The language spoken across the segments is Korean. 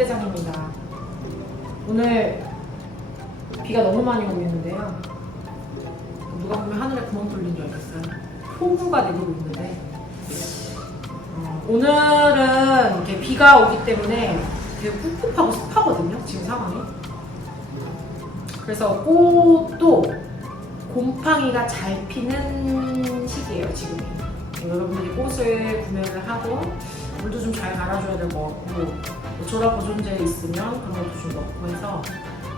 박대장입니다. 오늘 비가 너무 많이 오고 있는데요. 누가 보면 하늘에 구멍 뚫린 줄 알겠어요. 폭우가 내리고 있는데 오늘은 이렇게 비가 오기 때문에 되게 꿉꿉하고 습하거든요. 지금 상황이. 그래서 꽃도 곰팡이가 잘 피는 시기예요. 지금이. 여러분들이 꽃을 구매를 하고 물도 좀 잘 갈아줘야 될 것 같고 뭐 조라 보존제 있으면 그런 것도 좀 넣고 해서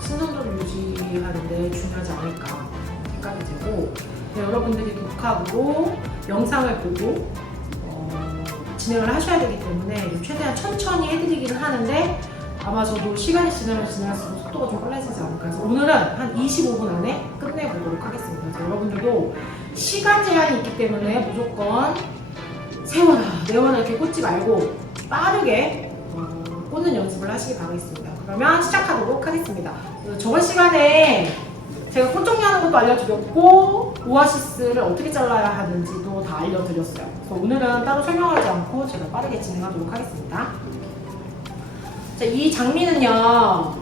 신선도를 유지하는데 중요하지 않을까 생각이 되고, 여러분들이 독학으로 영상을 보고 진행을 하셔야 되기 때문에 최대한 천천히 해드리기는 하는데 아마 저도 시간이 지나면 지날수록 속도가 좀 빨라지지 않을까. 그래서 오늘은 한 25분 안에 끝내보도록 하겠습니다. 그래서 여러분들도 시간 제한이 있기 때문에 무조건 세워라 내워라 이렇게 꽂지 말고 빠르게 꽂는 연습을 하시기 바라겠습니다. 그러면 시작하도록 하겠습니다. 저번 시간에 제가 꽃 정리하는 것도 알려드렸고 오아시스를 어떻게 잘라야 하는지도 다 알려드렸어요. 그래서 오늘은 따로 설명하지 않고 제가 빠르게 진행하도록 하겠습니다. 자, 이 장미는요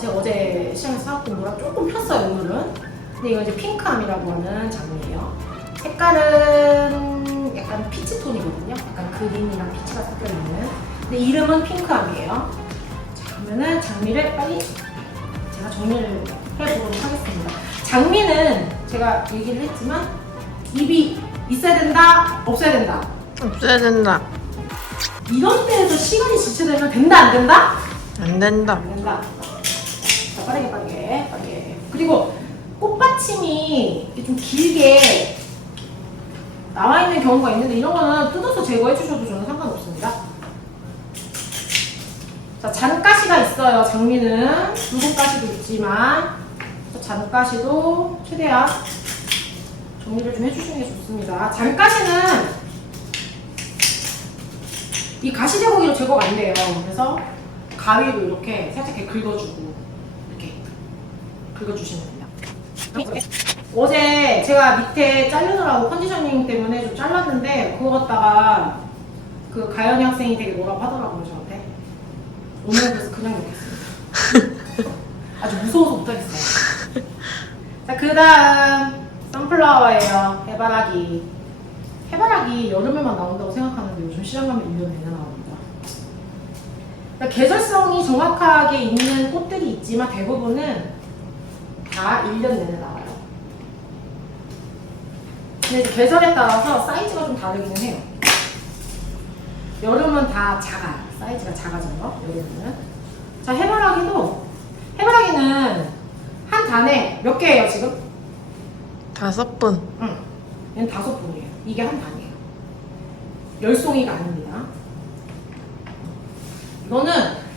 제가 어제 시장에서 사왔던 거랑 조금 폈어요. 오늘은. 근데 이거 이제 핑크암이라고 하는 장미예요. 색깔은 약간 피치톤이거든요. 약간 그린이랑 피치가 섞여있는. 근데 이름은 핑크암이에요. 자, 그러면은 장미를 빨리 제가 정리를 해보도록 하겠습니다. 장미는 제가 얘기를 했지만 잎이 있어야 된다, 없어야 된다. 없어야 된다. 이런 때에서 시간이 지체되면 된다, 안 된다? 안 된다. 안 된다. 자, 빠르게. 그리고 꽃받침이 이렇게 좀 길게 나와 있는 경우가 있는데 이런 거는 뜯어서 제거해 주셔도 저는 상관없습니다. 자, 잔가시가 있어요. 장미는 붉은 가시도 있지만 잔가시도 최대한 정리를 좀 해주시는 게 좋습니다. 잔가시는 이 가시 제거기로 제거가 안 돼요. 그래서 가위로 이렇게 살짝 이렇게 긁어주고 이렇게 긁어주시면 됩니다. 어제 제가 밑에 자르느라고 컨디셔닝 때문에 좀 잘랐는데 그거 갖다가 그 가연이 학생이 되게 뭐라고 하더라고요 저한테. 오늘 그래서 그냥 놓겠습니다. 아주 무서워서 못하겠어요. 자, 그 다음 선플라워예요. 해바라기. 해바라기 여름에만 나온다고 생각하는데 요즘 시장 가면 1년 내내 나옵니다. 그러니까 계절성이 정확하게 있는 꽃들이 있지만 대부분은 다 1년 내내 나와요. 근데 계절에 따라서 사이즈가 좀 다르기는 해요. 여름은 다 작아요. 사이즈가 작아져요. 여름은. 자, 해바라기는 한 단에 몇 개예요 지금? 5분. 응. 얘는 5분이에요. 이게 한 단이에요. 10송이가 아닙니다. 이거는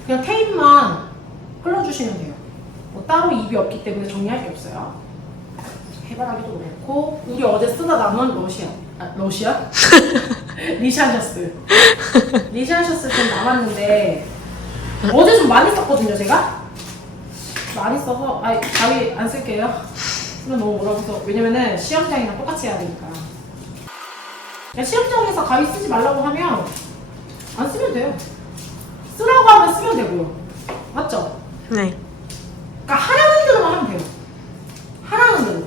그냥 테이프만 흘러주시면 돼요. 뭐 따로 잎이 없기 때문에 정리할 게 없어요. 해바라기도 그렇고 우리 어제 쓰다 남은 러시아? 리샤셔스 좀 남았는데 어제 좀 많이 썼거든요. 제가 많이 써서 가위 안 쓸게요. 쓰면 너무 뭐라고 해서. 왜냐면은 시험장이랑 똑같이 해야 되니까. 시험장에서 가위 쓰지 말라고 하면 안 쓰면 돼요. 쓰라고 하면 쓰면 되고요. 맞죠? 네. 그러니까 하라는 대로만 하면 돼요. 하라는 대로.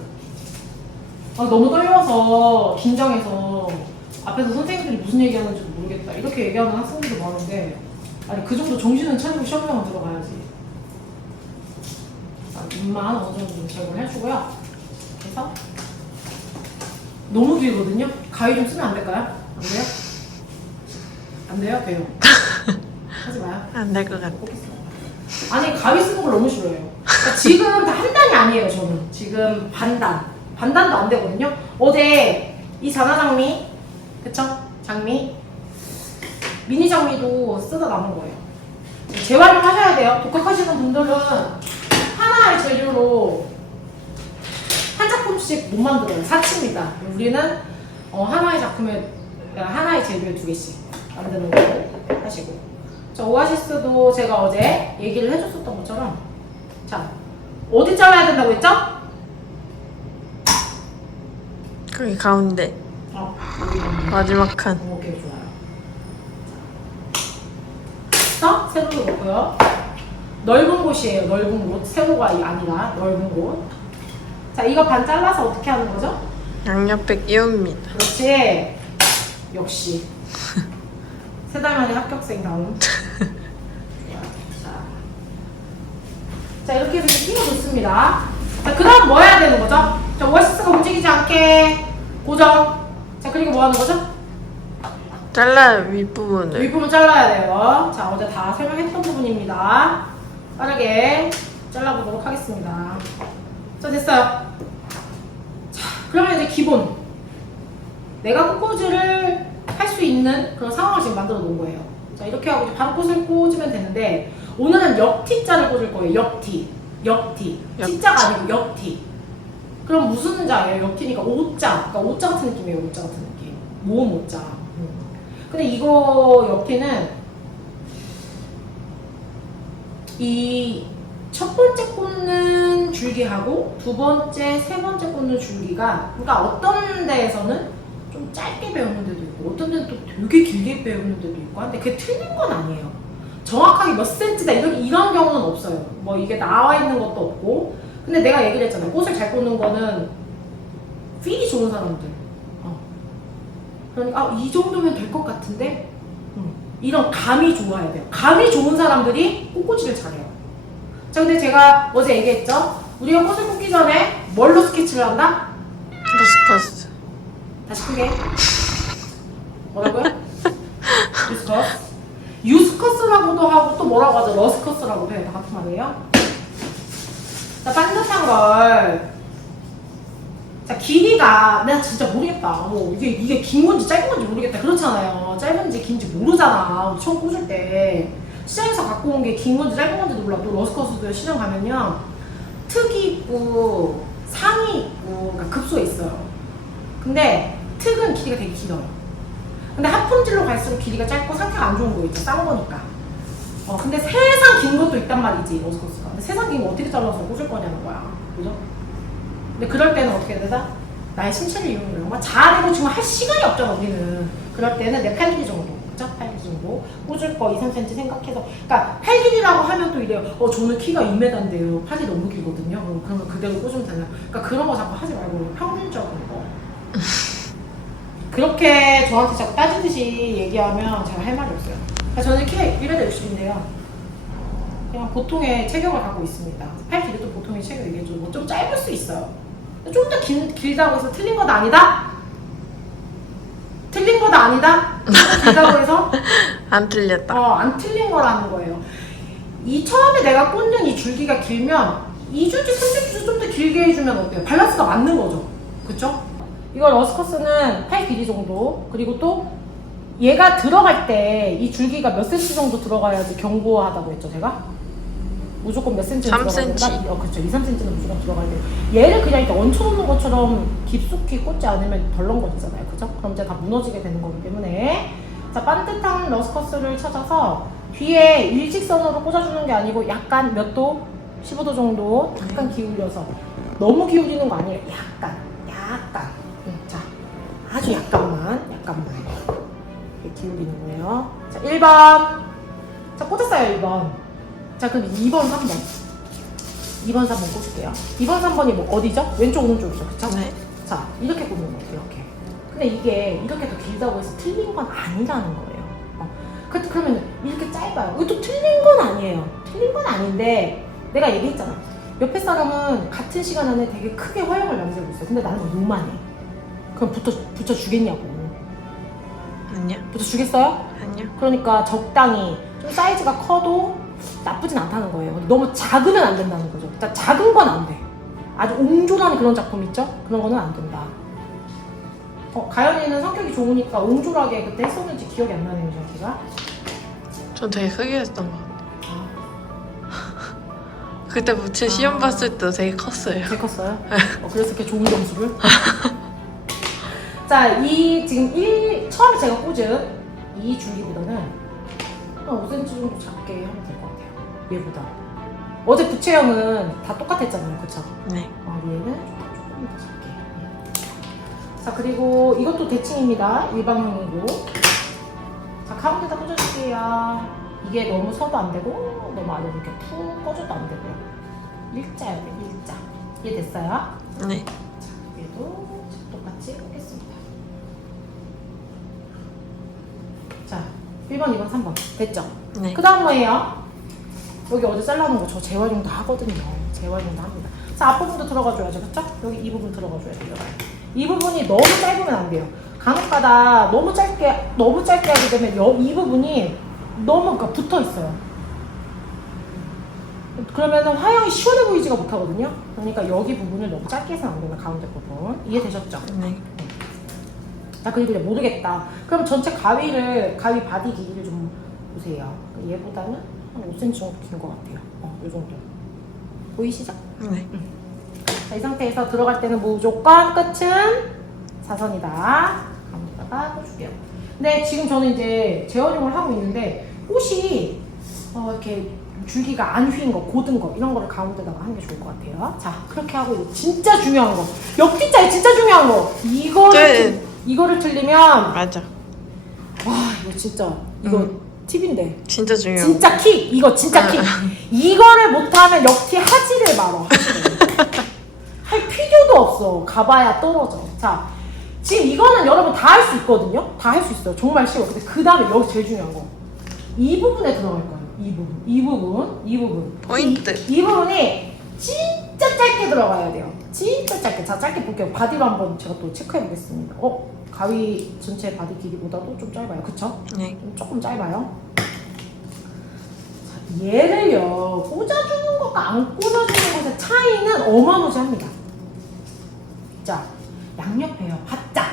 너무 떨려서 긴장해서 앞에서 선생님들이 무슨 얘기하는지도 모르겠다 이렇게 얘기하는 학생들도 많은데, 아니 그 정도 정신은 차리고 시험장은 들어가야지. 입만 어느 정도 좀 제거를 해주고요. 그래서 너무 길거든요. 가위 좀 쓰면 안 될까요? 안 돼요? 안 돼요? 돼요. 하지 마요. 안 될 것 같아. 아니 가위 쓰는 걸 너무 싫어해요. 그러니까 지금 다 한 단이 아니에요. 저는 지금 반단도 안 되거든요. 어제 이 자나장미, 그쵸? 장미, 미니 장미도 쓰다 남은 거예요. 재활용하셔야 돼요. 독학하시는 분들은 하나의 재료로 한 작품씩 못 만들어요. 사치입니다. 우리는 하나의 작품에 하나의 재료에 2개씩 만드는 거 하시고. 자, 오아시스도 제가 어제 얘기를 해줬었던 것처럼, 자, 어디 잘라야 된다고 했죠? 거기 가운데. 여기 마지막 칸. 오케이, 좋아요. 자, 세로로 놓고요. 넓은 곳이에요. 넓은 곳. 세로가 아니라 넓은 곳. 자, 이거 반 잘라서 어떻게 하는 거죠? 양옆에 끼웁니다. 그렇지. 역시. 세 달 만에 합격생다움. 자, 이렇게 해서 끼워줬습니다. 자, 그 다음 뭐 해야 되는 거죠? 자, 워시스가 움직이지 않게 고정. 자, 그리고 뭐 하는 거죠? 잘라요, 윗부분을. 윗부분 잘라야 돼요. 자, 어제 다 설명했던 부분입니다. 빠르게 잘라보도록 하겠습니다. 자, 됐어요. 자, 그러면 이제 기본. 내가 꽃꽂이를 할 수 있는 그런 상황을 지금 만들어 놓은 거예요. 자, 이렇게 하고 이제 바로 꽃을 꽂으면 되는데, 오늘은 역티자를 꽂을 거예요. 역티. 역티. T자가 아니고 역티. 그럼 무슨 자예요? 역티니까 오자. 그러니까 오자 같은 느낌이에요. 오자 같은 느낌. 모음 오자. 근데 이거 역티는 이 첫 번째 꽂는 줄기하고 두 번째, 세 번째 꽂는 줄기가, 그러니까 어떤 데에서는 좀 짧게 배우는 데도 있고 어떤 데는 또 되게 길게 배우는 데도 있고 한데 그게 틀린 건 아니에요. 정확하게 몇 센치다 이런 경우는 없어요. 뭐 이게 나와 있는 것도 없고. 근데 내가 얘기를 했잖아요. 꽃을 잘 꽂는 거는 필이 좋은 사람들. 그러니까 이 정도면 될 것 같은데 이런 감이 좋아야 돼요. 감이 좋은 사람들이 꽃꽂이를 잘해요. 자, 근데 제가 어제 얘기했죠? 우리가 꽃을 꽂기 전에 뭘로 스케치를 한다? 러스커스. 다시 크게. 뭐라고요? 유스커스. 유스커스라고도 하고 또 뭐라고 하죠? 러스커스라고도 해요. 다 같은 말이에요. 자, 반듯한 걸. 자, 길이가 내가 진짜 모르겠다. 뭐 이게 긴 건지 짧은 건지 모르겠다. 그렇잖아요. 짧은지 긴지 모르잖아. 우리 처음 꽂을 때 시장에서 갖고 온 게 긴 건지 짧은 건지도 몰라. 또 러스커스도 시장 가면요, 특이 있고 상이 있고, 그러니까 급소에 있어요. 근데 특은 길이가 되게 길어요. 근데 하품질로 갈수록 길이가 짧고 상태가 안 좋은 거 있죠. 싼 거니까. 근데 세상 긴 것도 있단 말이지, 러스커스가. 근데 세상 긴 거 어떻게 잘라서 꽂을 거냐는 거야. 그죠? 근데 그럴 때는 어떻게 해야 되나? 나의 신체를 이용해요. 막 잘하고 지금 할 시간이 없잖아, 우리는. 그럴 때는 내 팔 길이 정도, 그죠? 팔 길이 정도. 꽂을 거 2, 3cm 생각해서. 그러니까 팔 길이라고 하면 또 이래요. 저는 키가 2m인데요. 팔이 너무 길거든요. 그러면 그대로 꽂으면 되나요? 그러니까 그런 거 자꾸 하지 말고 평균적인 거. 그렇게 저한테 자꾸 따지듯이 얘기하면 제가 할 말이 없어요. 그러니까 저는 키가 1m 60인데요. 그냥 보통의 체격을 갖고 있습니다. 팔 길이도 보통의 체격 얘기해줘. 뭐 좀 짧을 수 있어요. 좀 더 길다고 해서 틀린 건 아니다? 틀린 건 아니다? 좀 더 길다고 해서? 안 틀렸다. 안 틀린 거라는 거예요. 이 처음에 내가 꽂는 이 줄기가 길면 2주지 3주지 좀 더 길게 해주면 어때요? 밸런스가 맞는 거죠. 그쵸? 이거 러스커스는 팔 길이 정도. 그리고 또 얘가 들어갈 때 이 줄기가 몇 cm 정도 들어가야지 견고하다고 했죠, 제가? 무조건 몇 cm 3cm. 들어가야 그렇죠. 2, 3cm는 무조건 들어가야 돼요. 얘를 그냥 이렇게 얹혀놓는 것처럼 깊숙이 꽂지 않으면 덜렁거리잖아요. 그죠? 그럼 이제 다 무너지게 되는 거기 때문에. 자, 반듯한 러스커스를 찾아서 뒤에 일직선으로 꽂아주는 게 아니고 약간 몇 도? 15도 정도 약간 기울여서. 너무 기울이는 거 아니에요. 약간. 자, 아주 약간만 이렇게 기울이는 거예요. 자, 1번. 자, 꽂았어요, 1번. 자, 그럼 2번, 3번. 2번, 3번 꽂을게요. 2번, 3번이 뭐 어디죠? 왼쪽, 오른쪽이죠. 그쵸? 네. 자, 이렇게 꽂는 거예요. 이렇게. 근데 이게 이렇게 더 길다고 해서 틀린 건 아니라는 거예요. 그러면 이렇게 짧아요. 이것도 틀린 건 아니에요. 틀린 건 아닌데 내가 얘기했잖아. 옆에 사람은 같은 시간 안에 되게 크게 화형을 만들고 있어. 근데 나는 요만해. 그럼 붙여주겠냐고. 아니요. 붙여주겠어요? 아니요. 그러니까 적당히 좀 사이즈가 커도 나쁘진 않다는 거예요. 너무 작으면 안 된다는 거죠. 그러니까 작은 건 안 돼. 아주 옹졸한 그런 작품 있죠? 그런 거는 안 된다. 가연이는 성격이 좋으니까 옹졸하게 그때 했었는지 기억이 안 나네요, 제가. 전 되게 크게 했던 것 같아요. 그때 부채 시험 봤을 때도 되게 컸어요. 되게 컸어요? 그래서 이렇게 좋은 점수를? 자, 지금 처음에 제가 꽂은 이 줄기보다는 한 5cm 정도 작게 하면 될 것 같아요. 얘보다. 어제 부채형은 다 똑같았잖아요, 그쵸? 네. 얘는 조금 더 작게. 자, 그리고 이것도 대칭입니다. 일방형이고. 자, 가운데다 꽂아줄게요. 이게 너무 서도 안 되고 너무 아래로 이렇게 푹 꺼져도 안 되고요. 일자여야 돼, 일자. 이해됐어요? 네. 자, 얘도 똑같이 꽂겠습니다. 자, 1번, 2번, 3번. 됐죠? 네. 그 다음 뭐예요? 여기 어제 잘라놓은 거 저 재활용도 하거든요. 재활용도 합니다. 자, 앞부분도 들어가줘야죠. 그쵸? 여기 이 부분 들어가줘야 돼요. 이 부분이 너무 짧으면 안 돼요. 간혹가다 너무 짧게 하게 되면 이 부분이 너무 그러니까 붙어 있어요. 그러면은 화형이 시원해 보이지가 못하거든요. 그러니까 여기 부분을 너무 짧게 해서는 안 된다. 가운데 부분. 이해되셨죠? 네. 자, 그리고 이제 모르겠다. 그럼 전체 가위 바디 길이를 좀 보세요. 얘보다는 한 5cm 정도 긴 것 같아요. 이 정도. 보이시죠? 네. 자, 이 상태에서 들어갈 때는 무조건 끝은 사선이다. 가운데다가 꽂을게요. 근데 지금 저는 이제 재활용을 하고 있는데 꽃이 이렇게 줄기가 안 휘인 거, 고든 거 이런 거를 가운데다가 하는 게 좋을 것 같아요. 자, 그렇게 하고 이제 진짜 중요한 거. 옆뒷자리 진짜 중요한 거. 이거를 틀리면 맞아. 와, 이거 진짜 이거 팁인데. 진짜 중요해. 진짜 킥! 이거 진짜 킥! 이거를 못하면 역티 하지를 말어. 할 필요도 없어. 가봐야 떨어져. 자, 지금 이거는 여러분 다 할 수 있거든요? 다 할 수 있어요. 정말 쉬워. 근데 그 다음에 여기 제일 중요한 거. 이 부분에 들어갈 거예요. 이 부분. 포인트. 이 부분이 진짜 짧게 들어가야 돼요. 진짜 짧게. 자, 짧게 볼게요. 바디로 한번 제가 또 체크해 보겠습니다. 가위 전체 바디 길이보다도 좀 짧아요. 그쵸? 네. 좀 조금 짧아요. 자, 얘를요, 꽂아주는 것과 안 꽂아주는 것의 차이는 어마무시합니다. 자, 양옆에요. 바짝.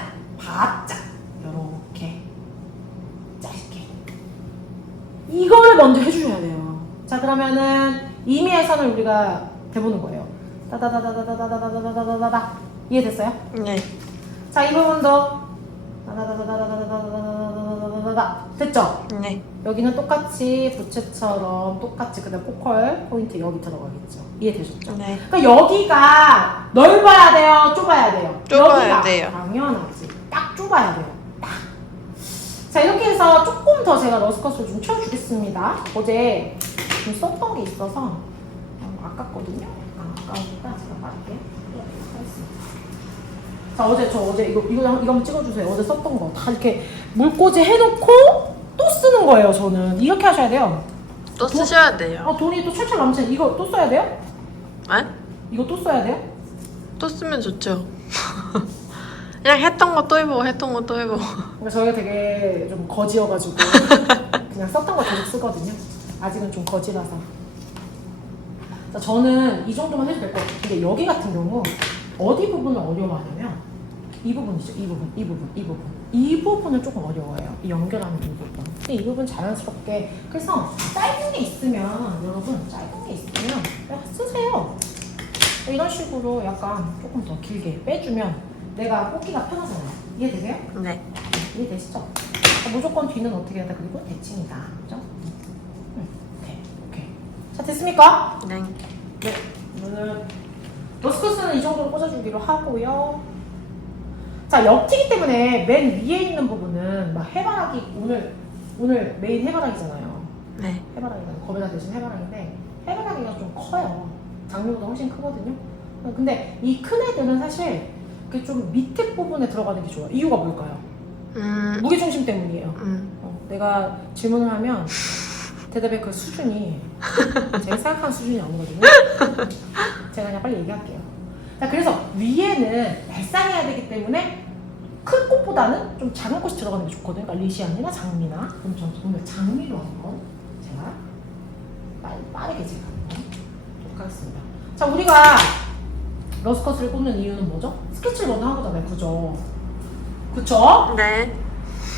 요렇게. 짧게. 이거를 먼저 해주셔야 돼요. 자, 그러면은 임의의 선을 우리가 대보는 거예요. 다다다다다다다다다다다다다. 이해됐어요? 네. 자, 이 부분도 됐죠? 네. 여기는 똑같이 부채처럼 똑같이 그다음 포컬 포인트 여기 들어가겠죠. 이해되셨죠? 네. 그러니까 여기가 넓어야 돼요? 좁아야 돼요? 좁아야 여기가 돼요. 당연하지. 딱 좁아야 돼요. 딱. 자, 이렇게 해서 조금 더 제가 러스컷을 좀 채워주겠습니다. 어제 좀 썼던 게 있어서 아깝거든요. 아까우니까 제가 빠르게 하겠습니다. 자, 어제 이거 한번 찍어주세요. 어제 썼던 거 다 이렇게 물꽂이 해놓고 또 쓰는 거예요. 저는 이렇게 하셔야 돼요. 또 쓰셔야 돼요. 돈이 또 철철 넘치는 이거 또 써야 돼요? 아? 이거 또 써야 돼요? 또 쓰면 좋죠. 그냥 했던 거 또 해보고 그러니까 저희가 되게 좀 거지여가지고 그냥 썼던 거 계속 쓰거든요. 아직은 좀 거지라서. 자, 저는 이 정도만 해도 될 것 같아요. 근데 여기 같은 경우 어디 부분을 어려워하냐면 이 부분이죠. 이 부분을 조금 어려워해요. 이 연결하는 이 부분. 근데 이 부분 자연스럽게. 그래서 짧은 게 있으면 여러분 짧은 게 있으면 그냥 쓰세요. 이런 식으로 약간 조금 더 길게 빼주면 내가 꽂기가 편하잖아요. 이해되세요? 네. 이해되시죠? 무조건 뒤는 어떻게 해야 돼? 그리고 대칭이다. 그죠? 오케이. 자, 됐습니까? 네. 네. 오늘 러스컷은 이 정도로 꽂아주기로 하고요. 자, 옆튀기 때문에 맨 위에 있는 부분은 막 해바라기 오늘 메인 해바라기잖아요. 네. 해바라기가 거기다 대신 해바라기인데 해바라기가 좀 커요. 장미보다 훨씬 크거든요. 근데 이 큰 애들은 사실 그 좀 밑에 부분에 들어가는 게 좋아요. 이유가 뭘까요? 무게중심 때문이에요. 내가 질문을 하면 대답의 그 수준이 제가 생각한 수준이 아니거든요. 제가 그냥 빨리 얘기할게요. 자, 그래서 위에는 발상해야 되기 때문에 큰 꽃보다는 좀 작은 꽃이 들어가는 게 좋거든요. 그러니까 리시안이나 장미나. 그럼 저는 오늘 장미로 한번 제가 빠르게 제가 한번 보도록 하겠습니다. 자, 우리가 러스컷을 꽂는 이유는 뭐죠? 스케치를 먼저 한 거잖아요. 그쵸? 네.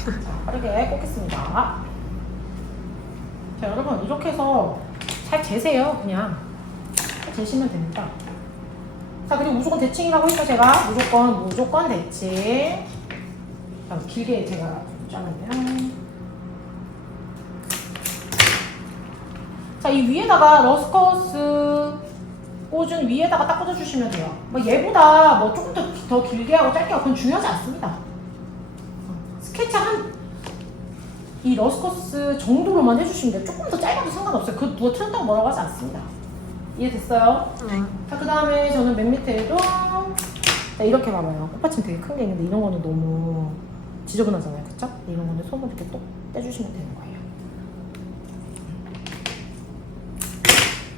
자, 빠르게 꽂겠습니다. 자, 여러분 이렇게 해서 잘 재세요. 그냥 잘 재시면 됩니다. 자, 그리고 무조건 대칭이라고 했죠. 제가 무조건 대칭. 자, 길게 제가 잘랐네요. 자, 이 위에다가 러스컷 꽂은 위에다가 딱 꽂아주시면 돼요. 뭐 얘보다 뭐 조금 더 길게 하고 짧게 하고 그건 중요하지 않습니다. 스케치 이 러스커스 정도로만 해주시면 돼요. 조금 더 짧아도 상관없어요. 그거 누가 틀렸다고 뭐라고 하지 않습니다. 이해됐어요? 네. 자, 그 다음에 저는 맨 밑에도 자, 이렇게 봐봐요. 꽃받침 되게 큰 게 있는데 이런 거는 너무 지저분하잖아요. 그쵸? 이런 거는 손으로 이렇게 똑 떼주시면 되는 거예요.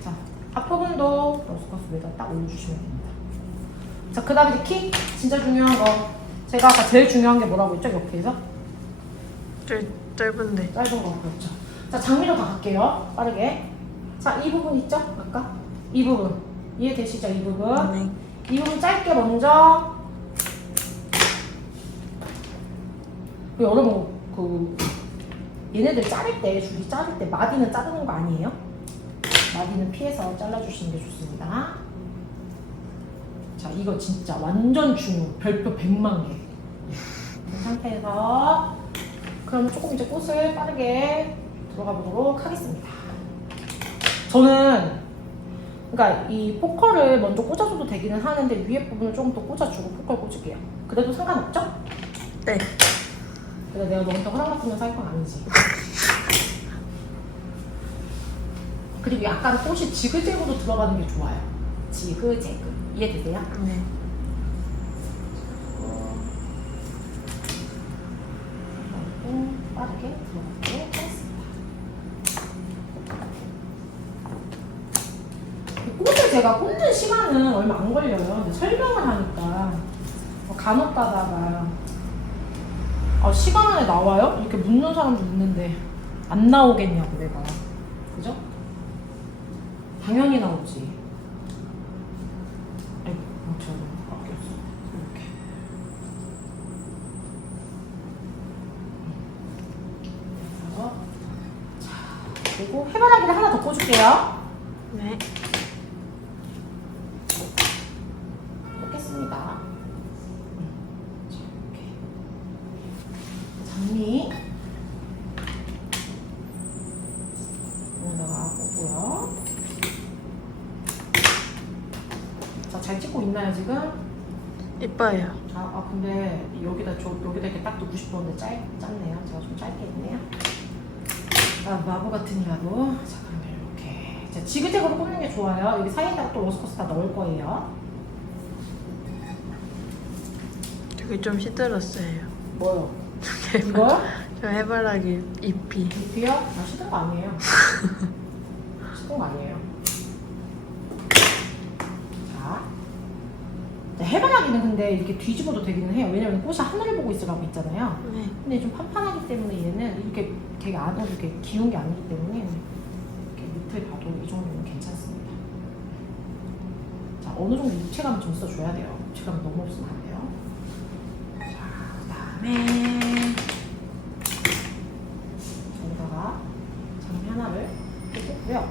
자, 앞부분도 러스커스 위에다 딱 올려주시면 됩니다. 자, 그 다음에 이제 킥! 진짜 중요한 거. 제가 아까 제일 중요한 게 뭐라고 했죠? 옆에서? 제일 짧은데. 짧은 거 그렇죠. 자, 장미로 다 갈게요. 빠르게. 자, 이 부분 있죠? 아까? 이 부분. 이해되시죠? 이 부분. 네. 이 부분 짧게 먼저. 여러분, 얘네들 자를 때, 줄기 자를 때 마디는 자르는 거 아니에요? 마디는 피해서 잘라주시는 게 좋습니다. 자, 이거 진짜 완전 중요. 별표 100만 개. 이 상태에서 그럼 조금 이제 꽃을 빠르게 들어가 보도록 하겠습니다. 저는 그러니까 이 포커를 먼저 꽂아줘도 되기는 하는데 위에 부분을 조금 더 꽂아주고 포커를 꽂을게요. 그래도 상관없죠? 네. 근데 내가 너한테 허락 맡으면서 할 건 아니지. 그리고 약간 꽃이 지그재그로 들어가는 게 좋아요. 지그재그. 이해되세요? 네. 빠르게 들어가도록 하겠습니다. 꽃을 제가 꽂는 시간은 얼마 안 걸려요. 근데 설명을 하니까 간혹 가다가 시간 안에 나와요? 이렇게 묻는 사람도 있는데 안 나오겠냐고 내가. 그죠? 당연히 나오지. 아이고, 멈춰. 아꼈어. 이렇게. 그래서 자, 그리고 해바라기를 하나 더 꽂을게요. 네. 꽂겠습니다. 자, 이렇게. 장미. 여기다가 꽂고요. 자, 잘 찍고 있나요, 지금? 이뻐요. 근데 여기다 이렇게 딱 두고 싶었는데 짧네요. 제가 좀 짧게 했네요. 마법 같은 이라도. 자, 그러면 이렇게. 자, 지그재그로 꽂는 게 좋아요. 여기 사이에다가 또 러스커스 다 넣을 거예요. 저기 좀 시들었어요. 뭐요? 이거요? 저 해바라기 잎이. 잎이요? 시든 거 아니에요. 시든 거 아니에요. 자, 해바라기는 근데 이렇게 뒤집어도 되기는 해요. 왜냐면 꽃이 하늘을 보고 있으라고 했잖아요. 네. 근데 좀 판판하기 때문에 얘는 이렇게 되게 안으로 이렇게 기운 게 아니기 때문에 이렇게 밑을 봐도 이 정도면 괜찮습니다. 자, 어느 정도 입체감을 좀 있어줘야 돼요. 입체감이 너무 없으면 안 돼요. 자, 그 다음에 여기다가 장미 하나를 꽂고요.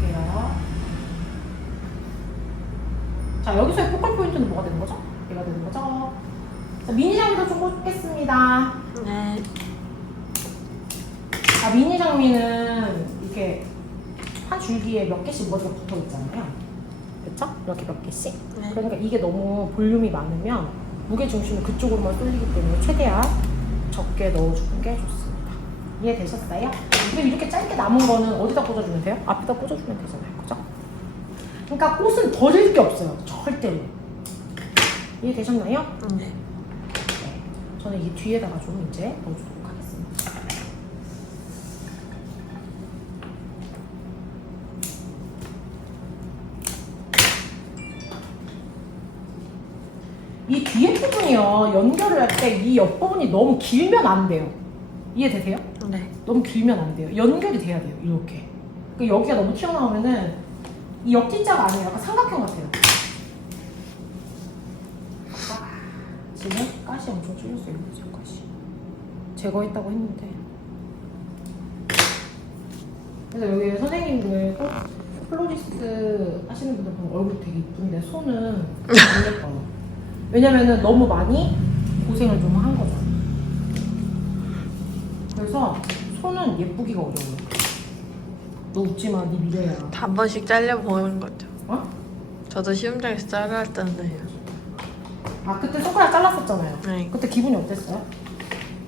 꽂을게요. 자, 여기서의 포컬 포인트는 뭐가 되는 거죠? 얘가 되는 거죠? 자, 미니 장미도 좀 꽂겠습니다. 네. 자, 미니 장미는 이렇게 한 줄기에 몇 개씩 뭐가 붙어 있잖아요. 그쵸? 이렇게 몇 개씩. 네. 그러니까 이게 너무 볼륨이 많으면 무게 중심이 그쪽으로만 쏠리기 때문에 최대한 적게 넣어주는 게 좋습니다. 이해되셨어요? 그리고 이렇게 짧게 남은 거는 어디다 꽂아주면 돼요? 앞에다 꽂아주면 되잖아요. 그죠? 그러니까 꽃은 버릴 게 없어요. 절대로. 이해되셨나요? 네. 네. 저는 이 뒤에다가 좀 이제 넣어주도록 하겠습니다. 이 뒤에 부분이요. 연결을 할 때 이 옆부분이 너무 길면 안 돼요. 이해되세요? 네. 너무 길면 안 돼요. 연결이 돼야 돼요. 이렇게. 그러니까 여기가 너무 튀어나오면은 이 역진자가 아니에요. 약간 삼각형 같아요. 지금 가시 엄청 찔렸어요. 지금 가시. 제거했다고 했는데. 그래서 여기 선생님들 꼭 플로리스트 하시는 분들 보면 얼굴 되게 이쁜데 손은 안 예뻐요. 왜냐면은 너무 많이 고생을 좀 한 거죠. 그래서 손은 예쁘기가 어려워요. 너 웃지 마, 네 미래야. 한 번씩 잘려보는 거죠. 어? 저도 시험장에서 잘랐잖아요. 아, 그때 손가락 잘랐었잖아요. 네. 그때 기분이 어땠어요?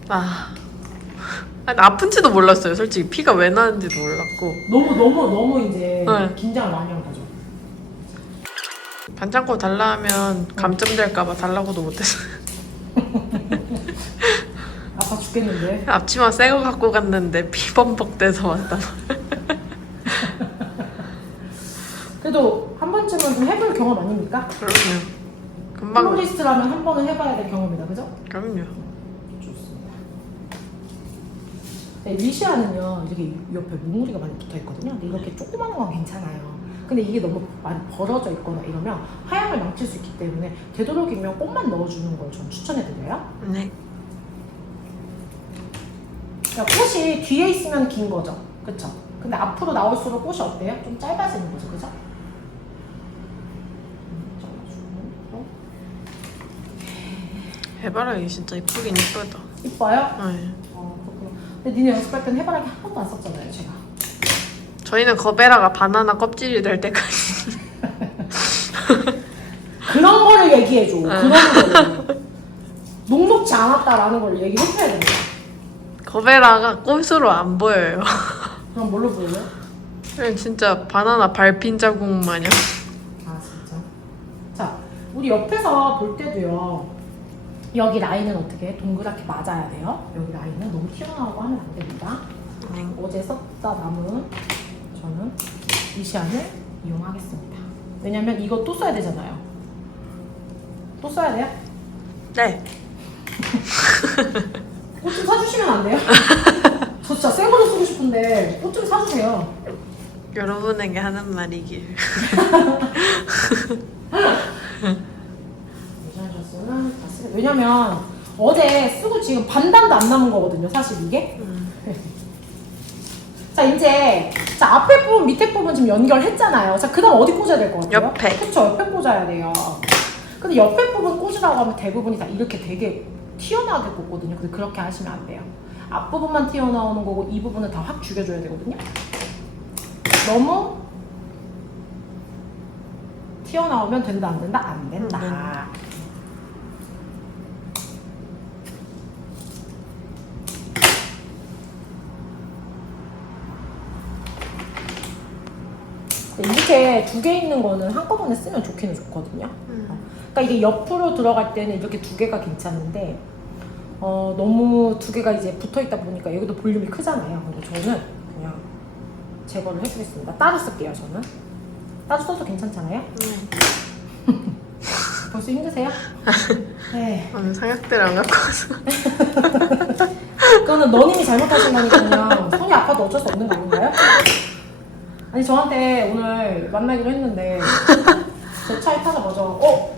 아니, 아픈지도 몰랐어요. 솔직히 피가 왜 나는지도 몰랐고. 너무 이제 네. 긴장을 많이 한 거죠. 반창고 달라 하면 감점될까봐 달라고도 못했어요. 아파 죽겠는데. 앞치마 새 거 갖고 갔는데 피 범벅 돼서 왔다. 그래도 한 번쯤은 좀 해볼 경험 아닙니까? 그럼요. 금방. 플로리스트라면 한 번은 해봐야 될 경험이다, 그죠? 그럼요. 좋습니다. 네, 리시아는요, 이렇게 옆에 뭉무리가 많이 붙어 있거든요. 근데 이렇게 조그만 건 괜찮아요. 근데 이게 너무 많이 벌어져 있거나 이러면 하향을 망칠 수 있기 때문에 되도록이면 꽃만 넣어주는 걸 전 추천해드려요. 네. 그러니까 꽃이 뒤에 있으면 긴 거죠, 그쵸? 근데 앞으로 나올수록 꽃이 어때요? 좀 짧아지는 거죠, 그죠? 해바라기 진짜 이쁘긴 이쁘다. 이뻐요? 네. 그렇구나. 근데 니네 연습할 때는 해바라기 한 번도 안 썼잖아요, 제가. 저희는 거베라가 바나나 껍질이 될 때까지. 그런 거를 얘기해줘. 그런 거를. 녹록지 않았다라는 걸 얘기해줘야 됩니다. 거베라가 꽃으로 안 보여요. 그럼 뭘로 보여요? 그냥 진짜 바나나 밟힌 자국 마냥. 아, 진짜? 자, 우리 옆에서 볼 때도요. 여기 라인은 어떻게 동그랗게 맞아야 돼요. 여기 라인은 너무 튀어나오고 하면 안 됩니다. 어제 썼다 남은 저는 리시안을 이용하겠습니다. 왜냐면 이거 또 써야 되잖아요. 또 써야 돼요? 네. 꽃 좀 사주시면 안 돼요? 저 진짜 새 거로 쓰고 싶은데 꽃 좀 사주세요. 여러분에게 하는 말이길. 괜찮으셨으면 다 쓰세요. 왜냐면 어제 쓰고 지금 반단도 안 남은 거거든요, 사실 이게. 자, 이제 자 앞에 부분, 밑에 부분 지금 연결했잖아요. 자, 그 다음 어디 꽂아야 될 것 같아요? 옆에. 그쵸, 옆에 꽂아야 돼요. 근데 옆에 부분 꽂으라고 하면 대부분이 다 이렇게 되게 튀어나오게 꽂거든요. 근데 그렇게 하시면 안 돼요. 앞부분만 튀어나오는 거고 이 부분은 다 확 죽여줘야 되거든요. 너무 튀어나오면 된다, 안 된다? 안 된다. 이렇게 두 개 있는 거는 한꺼번에 쓰면 좋기는 좋거든요. 그러니까 이게 옆으로 들어갈 때는 이렇게 두 개가 괜찮은데 너무 두 개가 이제 붙어 있다 보니까 여기도 볼륨이 크잖아요. 근데 저는 그냥 제거를 해주겠습니다. 따로 쓸게요, 저는. 따로 써도 괜찮잖아요? 벌써 힘드세요? 네. 오늘 상약대를 안 갖고 와서. 그거는 너님이 잘못하신 거니까요. 손이 아파도 어쩔 수 없는 거 아닌가요? 아니, 저한테 오늘 만나기로 했는데 제 차에 타자마자 저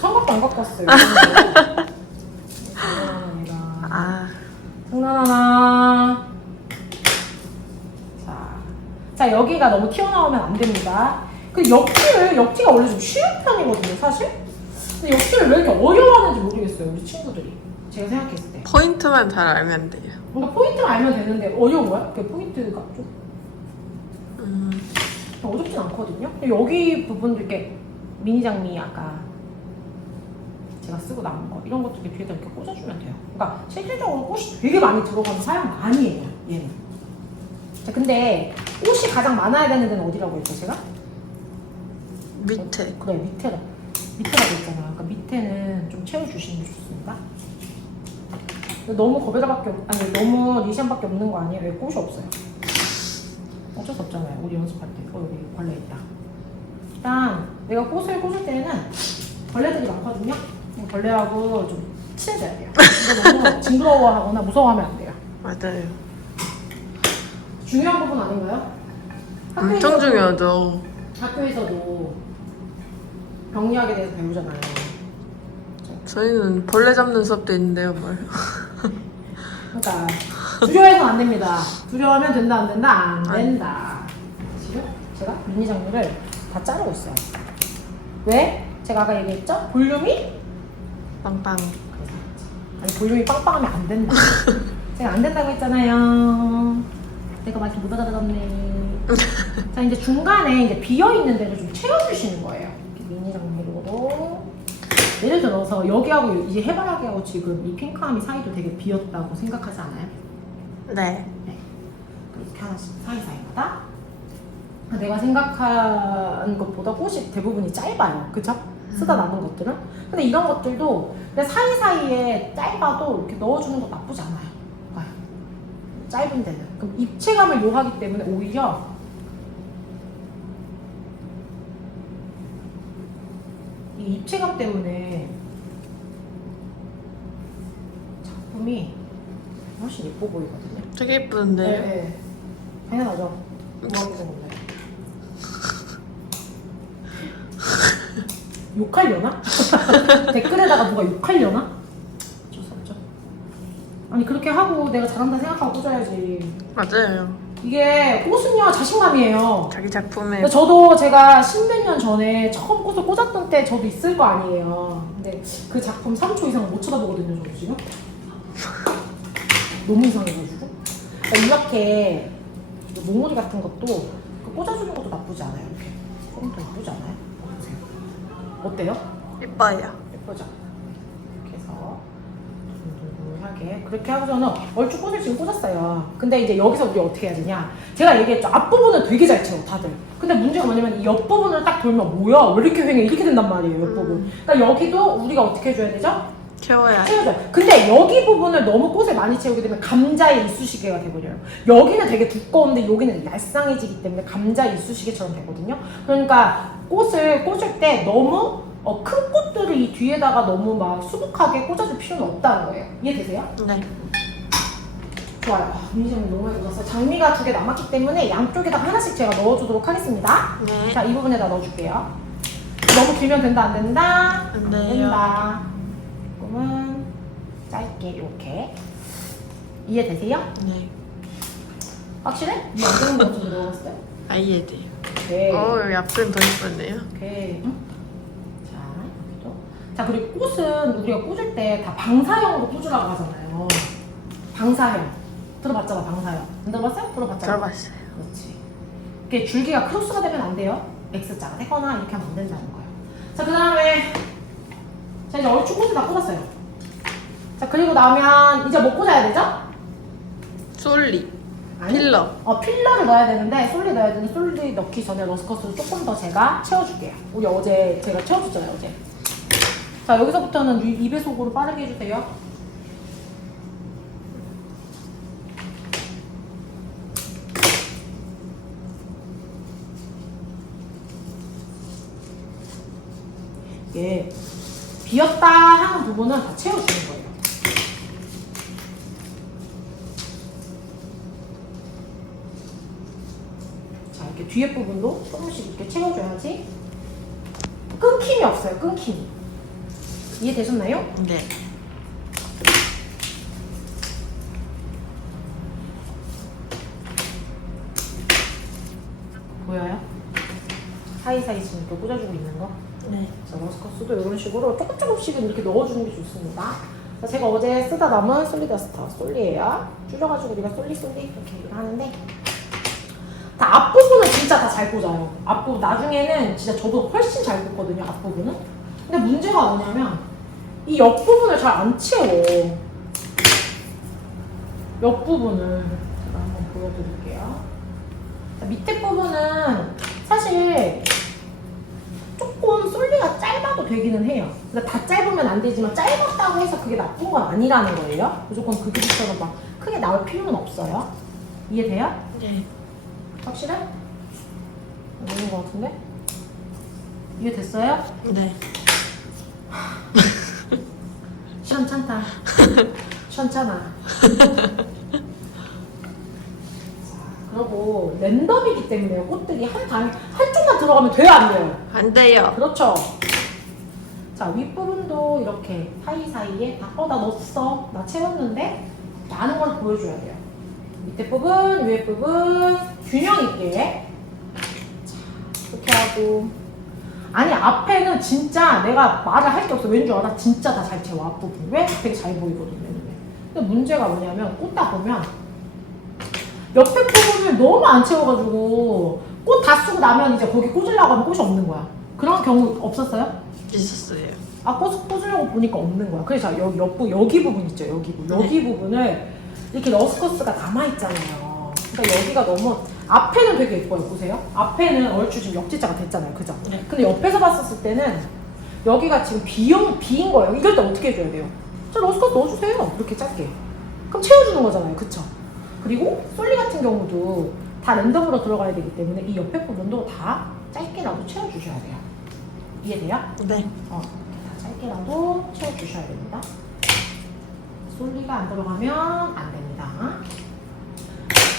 성갑도 안 갖고 왔어요. 장난하나 얘가. 아. 장난하나. 자, 여기가 너무 튀어나오면 안 됩니다. 그 역티가 원래 좀 쉬운 편이거든요, 사실. 근데 역티를 왜 이렇게 어려워하는지 모르겠어요, 우리 친구들이. 제가 생각했을 때. 포인트만 잘 알면 돼요. 뭔가 포인트를 알면 되는데 어려워요? 그 포인트가 좀 어렵진 않거든요. 여기 부분도 이렇게 미니 장미 아까 제가 쓰고 남은 거 이런 것도 이렇게 뒤에다 이렇게 꽂아주면 돼요. 그러니까 실질적으로 꽃이 되게 많이 들어가는 사양 아니에요, 얘는. 자, 근데 꽃이 가장 많아야 되는 데는 어디라고 했죠, 제가? 밑에. 그래, 밑에라고 했잖아. 그러니까 밑에는 좀 채워주시는 게 좋습니다. 너무 거베라밖에 아니 너무 리시안밖에 없는 거 아니에요? 왜 꽃이 없어요? 어쩔 수 없잖아요. 우리 연습할 때. 여기 벌레 있다. 일단 내가 꽃을 꽂을 때는 벌레들이 많거든요. 벌레하고 좀 친해져야 돼요. 이거 너무 징그러워하거나 무서워하면 안 돼요. 맞아요. 중요한 부분 아닌가요? 엄청 중요하죠. 학교에서도 병리학에 대해서 배우잖아요. 저희는 벌레 잡는 수업도 있는데요, 뭘. 그러니까 두려워해서는 안 됩니다. 두려워하면 된다, 안 된다? 안 된다. 지금 제가 미니 장르를 다 자르고 있어요. 왜? 제가 아까 얘기했죠? 볼륨이 빵빵. 아니, 볼륨이 빵빵하면 안 된다. 제가 안 된다고 했잖아요. 내가 말씀 못 알아들었네. 자, 이제 중간에 이제 비어 있는 데를 좀 채워주시는 거예요. 이렇게 미니 장르로 예를 들어서 여기하고 이 해바라기하고 지금 이 핑크함이 사이도 되게 비었다고 생각하지 않아요? 네. 이렇게 하나씩 사이사이마다 내가 생각한 것보다 꽃이 대부분이 짧아요. 그쵸? 쓰다 남은 것들은. 근데 이런 것들도 그냥 사이사이에 짧아도 이렇게 넣어주는 거 나쁘지 않아요. 봐요. 짧은 데는. 그럼 입체감을 요하기 때문에 오히려 이 입체감 때문에 작품이 훨씬 예뻐 보이거든요. 되게 예쁜데. 네. 당연하죠. 뭐하게 생겼나요? 욕하려나? 댓글에다가 누가 욕하려나? 어쩔 수 없죠. 아니 그렇게 하고 내가 잘한다 생각하고 꽂아야지. 맞아요. 이게 꽃은요 자신감이에요. 자기 작품에. 근데 저도 제가 십몇 년 전에 처음 꽃을 꽂았던 때 저도 있을 거 아니에요. 근데 그 작품 3초 이상 못 쳐다보거든요 저도 지금. 너무 이상해가지고. 그러니까 이렇게 몽우리 같은 것도 꽂아주는 것도 나쁘지 않아요. 이렇게 조금 더 예쁘지 않아요? 보세요. 어때요? 예뻐요. 예쁘죠? 이렇게 해서 둥둥하게 그렇게 하고 저는 얼추 꽃을 지금 꽂았어요. 근데 이제 여기서 우리 어떻게 해야 되냐? 제가 얘기했죠. 앞부분은 되게 잘 채워 다들. 근데 문제가 뭐냐면 이 옆부분을 딱 돌면 뭐야? 왜 이렇게 휑해? 이렇게 된단 말이에요 옆부분. 그러니까 여기도 우리가 어떻게 해줘야 되죠? 채워야. 채워줘요. 근데 여기 부분을 너무 꽃을 많이 채우게 되면 감자의 이쑤시개가 돼버려요. 여기는 되게 두꺼운데 여기는 얄쌍해지기 때문에 감자 이쑤시개처럼 되거든요. 그러니까 꽃을 꽂을 때 너무 큰 꽃들을 이 뒤에다가 너무 막 수북하게 꽂아줄 필요는 없다는 거예요. 이해되세요? 네. 좋아요. 미니장이 너무 많이 꽂았어요. 장미가 2개 남았기 때문에 양쪽에다가 하나씩 제가 넣어주도록 하겠습니다. 네. 자, 이 부분에다 넣어줄게요. 너무 길면 된다, 안 된다? 안 돼요. 된다. 조금은 짧게 이렇게. 이해되세요? 네. 확실해? 이해 안 되는 거 같은데 넣어봤을 때? 아이에 돼. 오케이. 여기 앞은 더 예쁘네요. 오케이. 응? 자, 여기도. 자, 그리고 꽃은 우리가 꽂을 때 다 방사형으로 꽂으라고 하잖아요. 방사형. 들어봤잖아, 방사형. 안 들어봤어요? 들어봤잖아. 들어봤어요. 그렇지. 이게 줄기가 크로스가 되면 안 돼요. X자가 되거나 이렇게 하면 안 된다는 거예요. 자, 그 다음에 자, 이제 얼추 꽃을 다 꽂았어요. 자, 그리고 나면 이제 뭐 꽂아야 되죠? 솔리. 아니? 필러. 필러를 넣어야 되는데 솔리 넣어야 되는데 솔리 넣기 전에 러스커스를 조금 더 제가 채워줄게요. 우리 어제 제가 채워줬잖아요, 어제. 자, 여기서부터는 2배속으로 빠르게 해주세요. 이게 비었다 하는 부분은 다 채워주는 거예요. 자, 이렇게 뒤에 부분도 조금씩 이렇게 채워줘야지 끊김이 없어요. 끊김이. 이해되셨나요? 네. 보여요? 사이사이 지금 이렇게 꽂아주고 있는 거. 네. 자, 러스커스도 이런 식으로 조금씩은 이렇게 넣어주는 게 좋습니다. 자, 제가 어제 쓰다 남은 솔리더스터 솔리예요. 줄여가지고 우리가 솔리 이렇게 얘기를 하는데 다 앞부분은 진짜 다 잘 꽂아요. 앞부분 나중에는 진짜 저도 훨씬 잘 꽂거든요. 앞부분은. 근데 문제가 뭐냐면 이 옆부분을 잘 안 채워. 옆부분을 제가 한번 보여드릴게요. 자, 밑에 부분은 사실 조금 솔리가 짧아도 되기는 해요. 그러니까 다 짧으면 안 되지만 짧았다고 해서 그게 나쁜 건 아니라는 거예요. 무조건 그 길이처럼 막 크게 나올 필요는 없어요. 이해돼요? 네. 확실해? 모르는 것 같은데? 이해됐어요? 네. 시원찮다. 시원찮아. 그리고 랜덤이기 때문에 꽃들이 한쪽만 들어가면 돼요, 안 돼요? 안 돼요. 그렇죠. 자, 윗부분도 이렇게 사이사이에 나 넣었어. 나 채웠는데 많은 걸 보여줘야 돼요. 밑에 부분, 위에 부분 균형 있게. 자, 이렇게 하고. 아니, 앞에는 진짜 내가 말을 할 게 없어. 왠 줄 알아? 진짜 다 잘 채워, 앞부분. 왜? 되게 잘 보이거든요. 근데 문제가 뭐냐면 꽂다 보면 옆에 부분을 너무 안 채워가지고 꽃 다 쓰고 나면 이제 거기 꽂으려고 하면 꽃이 없는 거야. 그런 경우 없었어요? 있었어요. 아 꽂으려고 보니까 없는 거야. 그래서 자, 여기 부분 있죠. 여기 부분을 이렇게 러스커스가 남아있잖아요. 그러니까 여기가 너무 앞에는 되게 예뻐요. 보세요. 앞에는 얼추 지금 역지자가 됐잖아요. 그죠? 네. 근데 옆에서 봤었을 때는 여기가 지금 비인 거예요. 이럴 때 어떻게 해줘야 돼요? 자, 러스커스 넣어주세요. 이렇게 짧게. 그럼 채워주는 거잖아요. 그쵸? 그리고 솔리 같은 경우도 다 랜덤으로 들어가야 되기 때문에 이 옆에 부분도 다 짧게라도 채워주셔야 돼요. 이해돼요? 네. 다 짧게라도 채워주셔야 됩니다. 솔리가 안 들어가면 안 됩니다.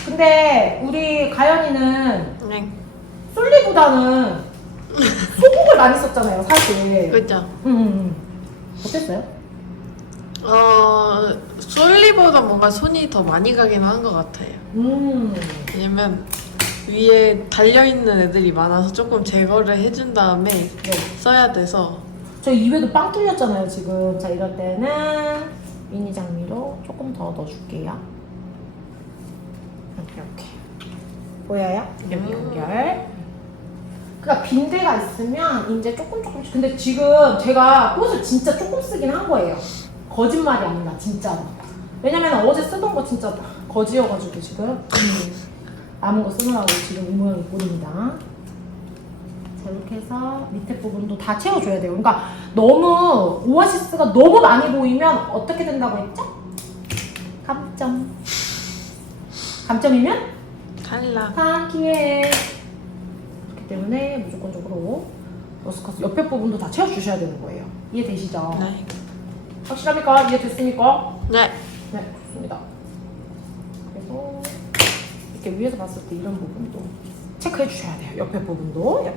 근데 우리 가연이는 네. 솔리보다는 소국을 많이 썼잖아요, 사실. 그죠. 어땠어요? 솔리보다 뭔가 손이 더 많이 가긴 한 것 같아요. 왜냐면 위에 달려있는 애들이 많아서 조금 제거를 해준 다음에 네. 써야 돼서. 저 입에도 빵 뚫렸잖아요, 지금. 자, 이럴 때는 미니 장미로 조금 더 넣어줄게요. 이렇게. 보여요? 여기 연결. 그러니까 빈대가 있으면 이제 조금씩. 근데 지금 제가 꽃을 진짜 조금 쓰긴 한 거예요. 거짓말이 아니라 진짜로. 왜냐면 어제 쓰던 거 진짜 거지여가지고 지금 남은 거 쓰느라고 지금 이 모양이 꼴입니다. 자, 이렇게 해서 밑에 부분도 다 채워줘야 돼요. 그러니까 너무 오아시스가 너무 많이 보이면 어떻게 된다고 했죠? 감점. 감점이면? 탈락. 다 기회. 그렇기 때문에 무조건적으로 러스커스 옆에 부분도 다 채워주셔야 되는 거예요. 이해되시죠? 네. 확실합니까? 이해됐습니까? 네. 네, 좋습니다. 그래서 이렇게 위에서 봤을 때 이런 부분도 체크해 주셔야 돼요. 옆에 부분도.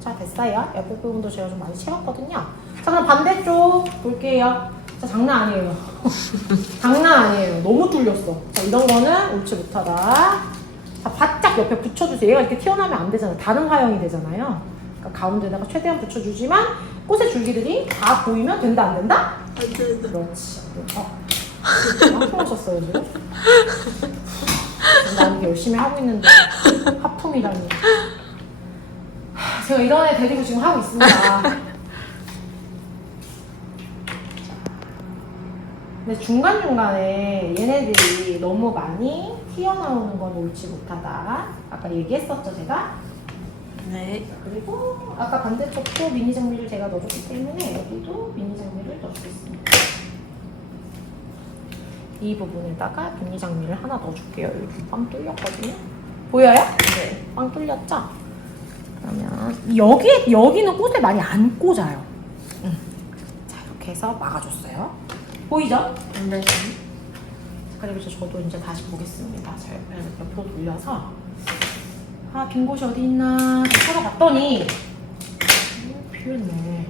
자, 됐어요. 옆에 부분도 제가 좀 많이 채웠거든요. 자, 그럼 반대쪽 볼게요. 자, 장난 아니에요. 장난 아니에요. 너무 뚫렸어. 자, 이런 거는 옳지 못하다. 자, 바짝 옆에 붙여주세요. 얘가 이렇게 튀어나오면 안 되잖아요. 다른 화형이 되잖아요. 그러니까 가운데다가 최대한 붙여주지만 꽃의 줄기들이 다 보이면 된다, 안 된다? 그렇지. 하품 하셨어요, 지금? 나 이렇게 열심히 하고 있는데 하품이라니. 제가 이런 애 데리고 지금 하고 있습니다. 근데 중간중간에 얘네들이 너무 많이 튀어나오는 건 옳지 못하다. 아까 얘기했었죠, 제가? 네. 그리고 아까 반대쪽도 미니 장미를 제가 넣어줬기 때문에 여기도 미니 장미를 넣어주겠습니다. 이 부분에다가 미니 장미를 하나 넣어줄게요. 여기 빵 뚫렸거든요. 보여요? 네. 빵 뚫렸죠? 그러면 여기는 꽃에 많이 안 꽂아요. 자, 이렇게 해서 막아줬어요. 보이죠? 네. 그리고 저도 이제 다시 보겠습니다. 자, 옆으로 돌려서 빈 곳이 어디 있나 찾아봤더니 비었네.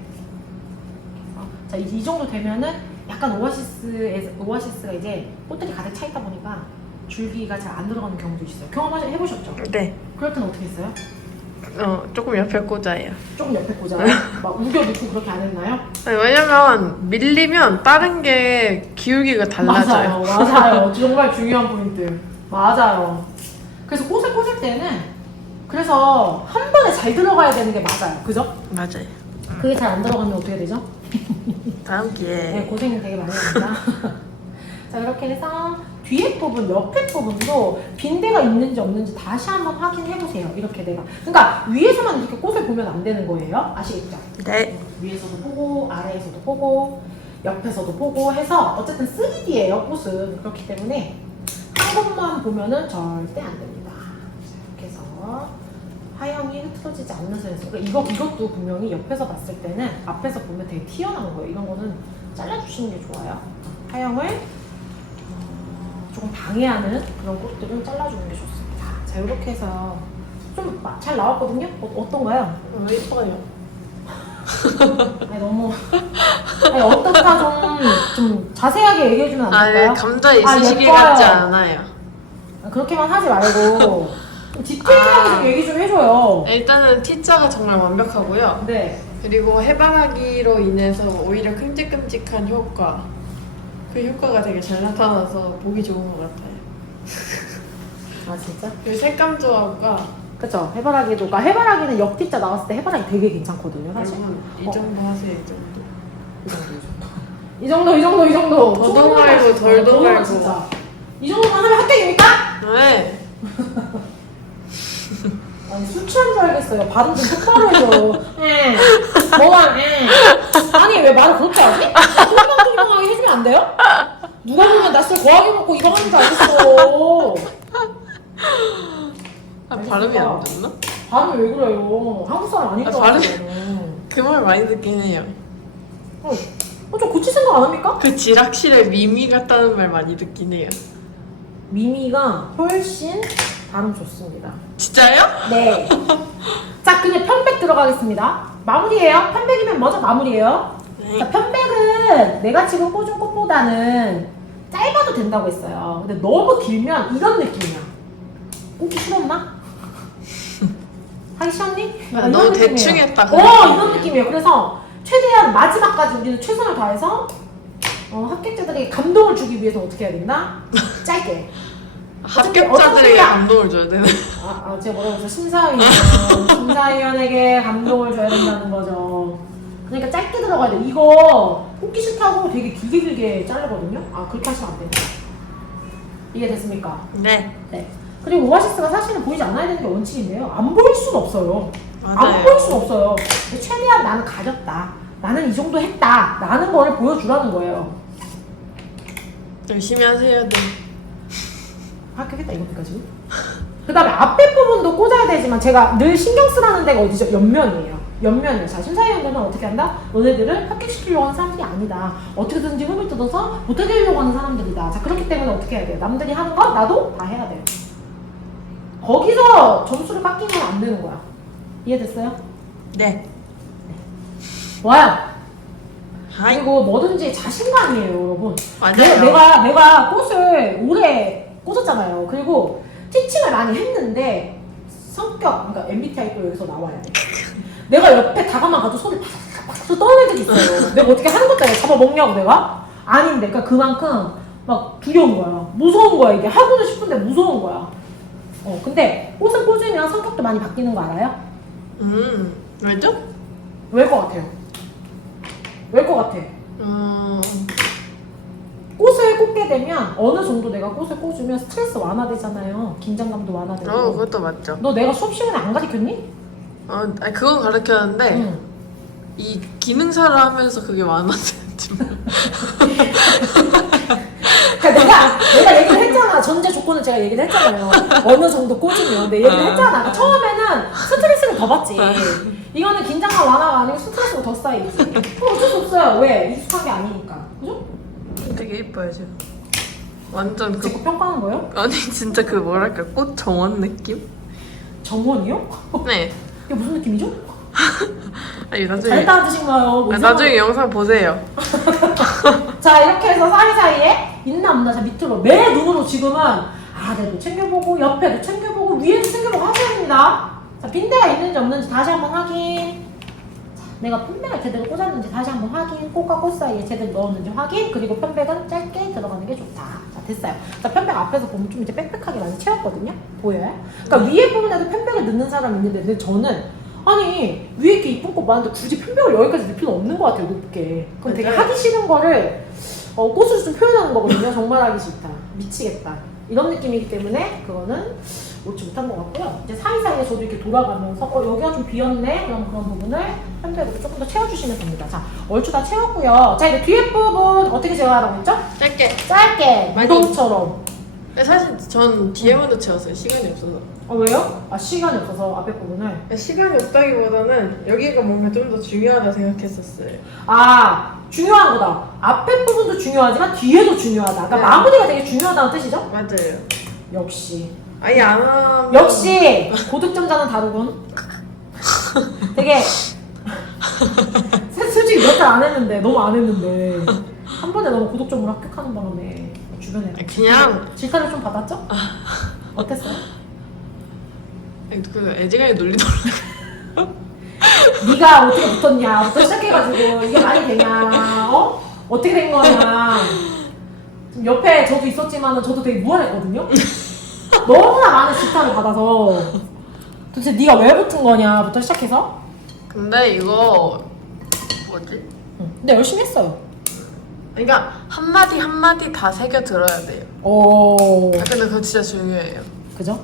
자, 이 정도 되면은 약간 오아시스가 이제 꽃들이 가득 차 있다 보니까 줄기가 잘 안 들어가는 경우도 있어요. 해보셨죠? 네. 그럴 때는 어떻게 했어요? 조금 옆에 꽂아요. 조금 옆에 꽂아요? 막 우겨놓고 그렇게 안 했나요? 아니, 왜냐면 밀리면 다른 게 기울기가 달라져요. 맞아요. 정말 중요한 포인트. 맞아요. 그래서 꽃을 꽂을 때는 그래서 한 번에 잘 들어가야 되는 게 맞아요. 그죠? 맞아요. 그게 잘 안 들어가면 어떻게 되죠? 다음 기회에. 네, 고생 되게 많이 합니다. 자, 이렇게 해서 뒤에 부분, 옆에 부분도 빈대가 있는지 없는지 다시 한번 확인해보세요. 이렇게 내가. 그러니까 위에서만 이렇게 꽃을 보면 안 되는 거예요. 아시겠죠? 네. 위에서도 보고, 아래에서도 보고, 옆에서도 보고 해서 어쨌든 3D예요, 꽃은. 그렇기 때문에 한 번만 보면은 절대 안 됩니다. 이렇게 해서 화형이 흐트러지지 않는 선에서 이것도 분명히 옆에서 봤을 때는 앞에서 보면 되게 튀어나온 거예요. 이런 거는 잘라주시는 게 좋아요. 화형을 조금 방해하는 그런 꽃들은 잘라주는 게 좋습니다. 자, 이렇게 해서 좀 잘 나왔거든요? 어떤가요? 예뻐요. 아니, 너무 어떻다 좀 자세하게 얘기해주면 안 될까요? 감자 있으시기 예뻐요. 같지 않아요. 그렇게만 하지 말고 좀 디테일하게 좀 얘기 좀 해줘요. 일단은 T자가 정말 완벽하고요. 네. 그리고 해바라기로 인해서 오히려 큼직큼직한 효과, 그 효과가 되게 잘 나타나서 보기 좋은 것 같아요. 아, 진짜? 그리고 색감 조합과 그쵸. 해바라기도, 그러니까 해바라기는 옆뒷자 나왔을 때 해바라기 되게 괜찮거든요, 사실. 여러분 이 정도 하세요. 이 정도. 이 정도. 이 정도. 더도 말고 덜도 너무 말고. 진짜. 이 정도만 하면 합격입니까? 왜? 아니 술 취한 줄 알겠어요. 발음 좀 똑바로 해줘. 뭐가 아니 왜 말을 그렇게 하지? 뚱뚱뚱뚱하게 해주면 안 돼요? 누가 보면 나 술 거하게 먹고 이거 하는 줄 알겠어. 발음이 안 됐나? 발음이 왜 그래요? 한국 사람 아닐 줄 발음- 알았어요. 그 말 많이 듣긴 해요. 좀 고칠 생각 안 합니까? 그 지락실에 미미 같다는 말 많이 듣긴 해요. 미미가 훨씬 발음 좋습니다. 진짜요? 네. 자, 그냥 편백 들어가겠습니다. 마무리예요. 편백이면 먼저 마무리예요. 네. 자, 편백은 내가 지금 꽂은 꽃보다는 짧아도 된다고 했어요. 근데 너무 길면 이런 느낌이야. 꽂기 싫었나? 하기 싫었니? 아, 너무 대충 했다, 이런 느낌이에요. 그래서 최대한 마지막까지 우리는 최선을 다해서 합격자들에게 감동을 주기 위해서 어떻게 해야 된다? 짧게. 합격자들에게 감동을 줘야 되는. 제가 뭐라고 했죠? 심사위원에게 감동을 줘야 된다는 거죠. 그러니까 짧게 들어가야 돼. 이거 뽑기 싫다고 되게 길게 자르거든요. 그렇게 하시면 안 돼요. 이해됐습니까? 네. 네. 그리고 오아시스가 사실은 보이지 않아야 되는 게 원칙인데요. 안 보일 수는 없어요. 맞아요. 안 보일 수는 없어요. 최대한 나는 가졌다. 나는 이 정도 했다. 라는 거를 보여주라는 거예요. 열심히 하세요. 네. 합격했다 이겁니까 지금? 그 다음에 앞에 부분도 꽂아야 되지만 제가 늘 신경 쓰라는 데가 어디죠? 옆면이에요. 옆면이에요. 자, 심사위원들은 어떻게 한다? 너네들을 합격시키려고 하는 사람들이 아니다. 어떻게든지 흠을 뜯어서 못하게 하는 사람들이다. 자, 그렇기 때문에 어떻게 해야 돼요? 남들이 하는 건 나도 다 해야 돼요. 거기서 점수를 깎이면 안 되는 거야. 이해됐어요? 네. 와요. 하이. 그리고 뭐든지 자신감이에요, 여러분. 맞아요. 내가 꽃을 오래 꽂았잖아요. 그리고 티칭을 많이 했는데 성격, 그러니까 MBTI도 여기서 나와야 돼. 내가 옆에 다가만 가도 손을 팍팍팍 떠는 애들이 있어요. 내가 어떻게 하는 것도 아니야. 잡아먹냐고 내가? 아닌데, 그러니까 그만큼 막 두려운 거야. 무서운 거야. 이게 하고는 싶은데 무서운 거야. 근데 꽃을 꽂으면 성격도 많이 바뀌는 거 알아요? 왜죠? 왜 것 같아요? 왜 것 같아? 꽃을 꽂게 되면 어느 정도 내가 꽃을 꽂으면 스트레스 완화되잖아요. 긴장감도 완화되고. 그것도 맞죠. 너 내가 수업 시간에 안 가르쳤니? 아니, 그건 가르쳤는데 응. 이 기능사를 하면서 그게 많았는지 그러니까 내가 얘기를 했잖아. 전제 조건을 제가 얘기를 했잖아요. 어느 정도 꽂으면. 내 얘기를 했잖아. 그러니까 처음에는 스트레스를 더 받지. 이거는 긴장감 완화가 아니고 스트레스가 더 쌓이지. 그럼 어쩔 수 없어요. 왜? 익숙한 게 아니니까. 그죠? 되게 예뻐요 지금. 완전 제 거 평가하는 거예요? 아니 진짜 그 뭐랄까 꽃 정원 느낌? 정원이요? 네. 이게 무슨 느낌이죠? 아니 잘 나중에 따드신가요? 뭐 나중에 영상 보세요. 자, 이렇게 해서 사이사이에 있나 없나 자 밑으로 내 눈으로 지금은 아래도 챙겨보고 옆에도 챙겨보고 위에도 챙겨보고 하셔야 됩니다. 자, 빈대가 있는지 없는지 다시 한번 확인. 자, 내가 편백을 제대로 꽂았는지 다시 한번 확인. 꽃과 꽃 사이에 제대로 넣었는지 확인. 그리고 편백은 짧게 들어가는 게 좋다. 자, 됐어요. 자, 편백 앞에서 보면 좀 이제 빽빽하게 많이 채웠거든요. 보여요? 그러니까 위에 부분에도 편백을 넣는 사람이 있는데 근데 저는 아니 위에 이렇게 이쁜 꽃 많은데 굳이 편백을 여기까지 넣을 필요는 없는 것 같아요. 높게. 그럼 되게 맞아요. 하기 싫은 거를 꽃으로 좀 표현하는 거거든요. 정말 하기 싫다. 미치겠다. 이런 느낌이기 때문에 그거는 옳지 못한 것 같고요. 이제 사이사이에 저도 이렇게 돌아가면서 여기가 좀 비었네? 그럼 그런 부분을 편백으로 조금 더 채워주시면 됩니다. 자, 얼추 다 채웠고요. 자, 이제 뒤에 부분 어떻게 제어하라고 했죠? 짧게 많이. 무덤처럼. 근데 사실 전 뒤에 먼저 채웠어요. 시간이 없어서. 왜요? 시간이 없어서 앞에 부분을. 시간이 없다기보다는 여기가 뭔가 좀 더 중요하다 생각했었어요. 중요한 거다. 앞에 부분도 중요하지만 뒤에도 중요하다. 그러니까 네. 마무리가 되게 중요하다는 뜻이죠? 맞아요. 역시. 아예 안 하면 역시 고득점자는 다르군. 되게 솔직히 몇 달 안 했는데 너무 안 했는데 한 번에 너무 고득점으로 합격하는 바람에 주변에 그냥 질타를 좀 받았죠? 어땠어요? 그 애지간히 놀리더라고요. 네가 어떻게 붙었냐부터 시작해가지고 이게 말이 되냐? 어떻게 된 거냐? 지금 옆에 저도 있었지만은 저도 되게 무안했거든요. 너무나 많은 질타를 받아서 도대체 네가 왜 붙은 거냐부터 시작해서 근데 이거 뭐지? 근데 열심히 했어요. 그러니까 한마디 한마디 다 새겨 들어야 돼요. 오. 아, 근데 그거 진짜 중요해요. 그죠?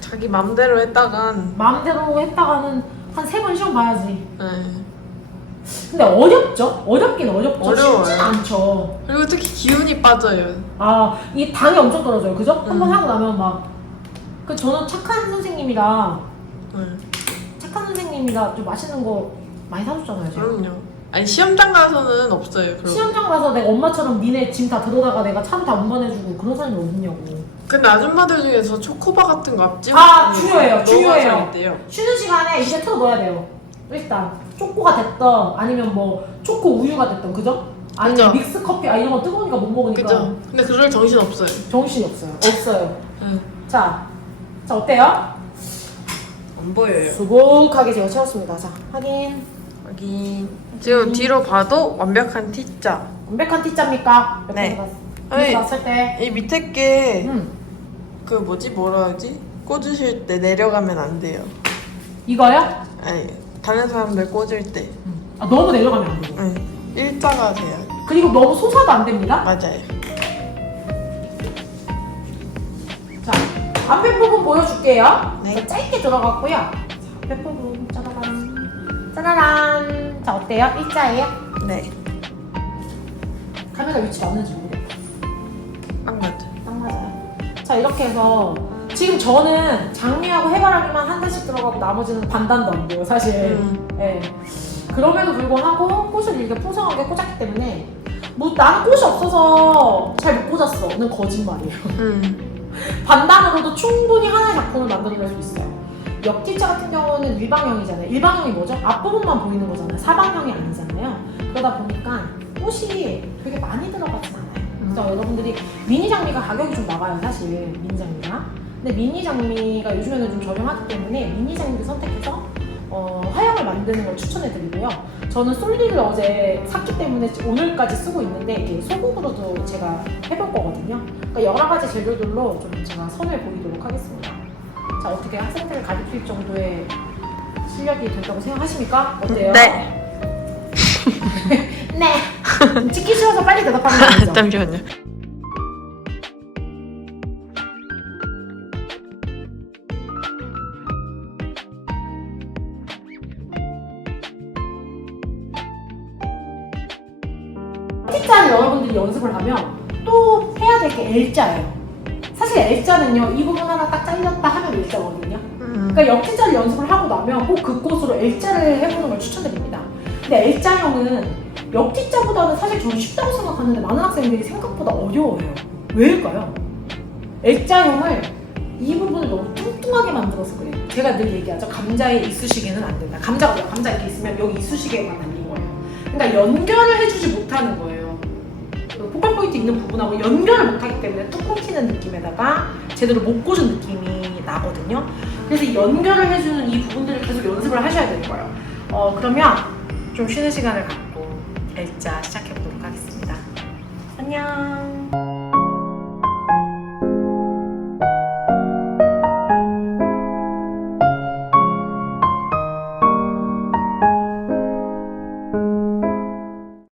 자기 맘대로 했다간 마음대로 했다가는 한 3번 시험 봐야지. 네. 근데 어렵죠? 어렵긴 어렵죠. 어려워요. 쉽진 않죠. 그리고 특히 기운이 빠져요. 아, 이 당이 엄청 떨어져요. 그죠? 한 번 음. 하고 나면 막. 저는 착한 선생님이라, 네. 착한 선생님이라 좀 맛있는 거 많이 사줬잖아요. 제가. 그럼요. 아니 시험장 가서는 없어요. 그럼. 시험장 가서 내가 엄마처럼 니네 짐 다 들어다가 내가 차로 다 운반해주고 그런 사람이 어딨냐고. 근데 아줌마들 중에서 초코바 같은 거 앞집 아, 중요해요. 중요해요. 있대요. 쉬는 시간에 이제 틀어 넣어야 돼요. 일단 초코가 됐던 아니면 뭐 초코 우유가 됐던 그죠? 아니면 그죠. 믹스 커피 이런 거 뜨거우니까 못 먹으니까 그죠? 근데 그럴 정신 없어요. 정신이 없어요. 없어요. 응. 자 어때요? 안 보여요. 수북하게 제가 채웠습니다. 자 확인. 여기 지금 뒤로 봐도 완벽한 T자. 완벽한 T자입니까? 네. 옆에서 아니, 봤을 때. 이 밑에 게 음 그 뭐지 뭐라 하지? 꽂으실 때 내려가면 안 돼요. 이거요? 아니 다른 사람들 꽂을 때. 아, 너무 내려가면 안 되고. 응. 일자가 돼야 돼. 그리고 너무 솟아도 안 됩니다. 맞아요. 자, 앞에 부분 보여줄게요. 네. 짧게 들어갔고요. 자, 앞에 부분 짜라란. 짜라란. 자, 어때요? 일자예요? 네. 카메라 위치 맞는지 모르겠다. 딱 맞아. 딱 맞아요. 자, 이렇게 해서 지금 저는 장미하고 해바라기만 한 단씩 들어가고 나머지는 반단도 안 돼요, 사실. 네. 그럼에도 불구하고 꽃을 이렇게 풍성하게 꽂았기 때문에 뭐 나는 꽃이 없어서 잘 못 꽂았어는 거짓말이에요. 반단으로도 충분히 하나의 작품을 만들어낼 수 있어요. 역티자 같은 경우는 일방형이잖아요. 일방형이 뭐죠? 앞부분만 보이는 거잖아요. 사방형이 아니잖아요. 그러다 보니까 꽃이 되게 많이 들어가진 않아요. 그래서 여러분들이 미니 장미가 가격이 좀 나가요, 사실. 미니 장미가. 근데 미니 장미가 요즘에는 좀 저렴하기 때문에 미니 장미를 선택해서 화형을 만드는 걸 추천해드리고요. 저는 솔리를 어제 샀기 때문에 오늘까지 쓰고 있는데 이게 소금으로도 제가 해볼 거거든요. 그러니까 여러 가지 재료들로 좀 제가 선을 보이도록 하겠습니다. 자, 어떻게 학생들을 가르칠 정도의 실력이 된다고 생각하십니까? 어때요? 네. 네. 찍기 싫어서 빨리 대답하는 거죠. 잠시만요. T자를 여러분들이 연습을 하면 또 해야 될 게 L자예요. 사실 L자는요, 이 부분 하나 딱 잘렸다 하면 L자거든요. 그러니까 역티자를 연습을 하고 나면 꼭 그 꽃으로 L자를 해보는 걸 추천드립니다. 근데 L자형은 역티자보다는 사실 저는 쉽다고 생각하는데 많은 학생들이 생각보다 어려워해요. 왜일까요? L자형을 이 부분을 너무 뚱뚱하게 만들어서 그래요. 제가 늘 얘기하죠. 감자에 이쑤시개는 안 된다. 감자가 뭐야? 감자 이렇게 있으면 여기 이쑤시개만 달린 거예요. 그러니까 연결을 해주지 못하는 거예요. 그 포컬 포인트 있는 부분하고 연결을 못하기 때문에 뚝 끊기는 느낌에다가 제대로 못 꽂은 느낌이 나거든요. 그래서 이 연결을 해주는 이 부분들을 계속 연습을 하셔야 되는 거예요. 그러면 좀 쉬는 시간을 갖고 L자 시작해보도록 하겠습니다. 안녕.